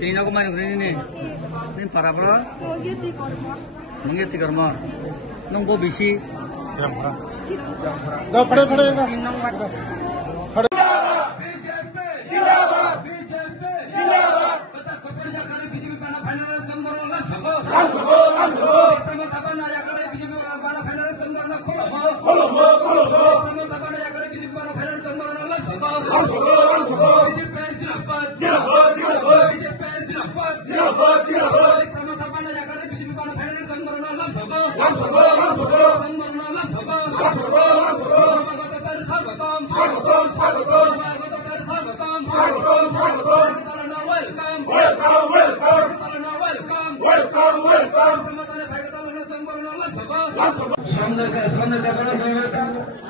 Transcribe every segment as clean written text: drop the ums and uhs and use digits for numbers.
Ini aku main ini. Ini para bro. Mengerti karma. Nong bo bisi. Dah pada pada.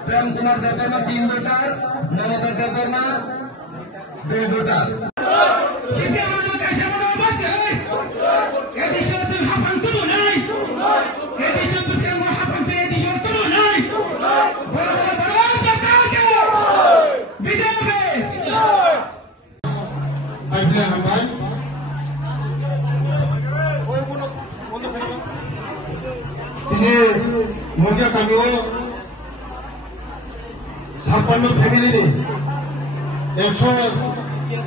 Prem Kumar देवर में 3 voter, नमोदर देवर में 2 voter. ini moga kami sampai family ni esok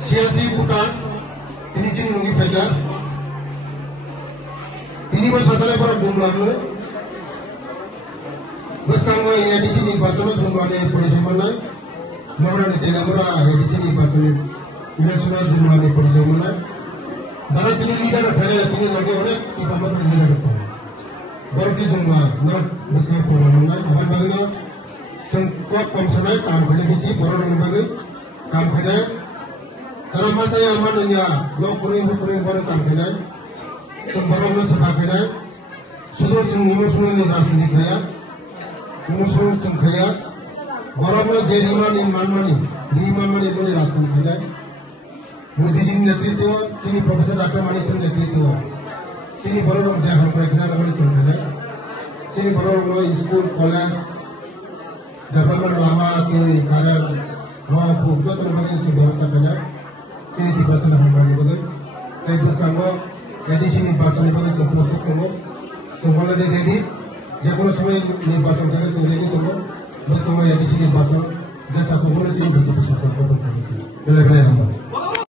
siasi bukan ini jin nungi peja ini masalah pada jumlah ni bos kamu yang di sini pasal jumlah ni polisi mana orang di sini orang di sini pasal ini semua jumlah ni polisi mana dalam ini leader ada ini lagi orang di bawah leader itu berarti jumlah nak besar pula apa bagaimana sengkot komisioner काम करने की सी बरों बगे काम करने karena masa yang mananya लोग पुरी बरों काम करने तो बरों में सफा करने सुधर सिंह ने राजनीति किया संख्या बरों में जेरीमान इमानमनी बोले राजनीति किया मोदी जी नेतृत्व चीनी प्रोफेसर डॉक्टर मनीष नेतृत्व चीनी बरों में हम प्रयत्न करने संख्या चीनी बरों में school college development lama ke karya bahwa bukan terbaik si bahasa banyak ini di pasal yang baru betul. Tapi sekarang jadi sini pasal yang baru seperti itu semua ada ready. Jangan semua ini pasal yang baru ready tu. Bersama yang di sini pasal jasa pun boleh sini betul betul betul. Boleh boleh.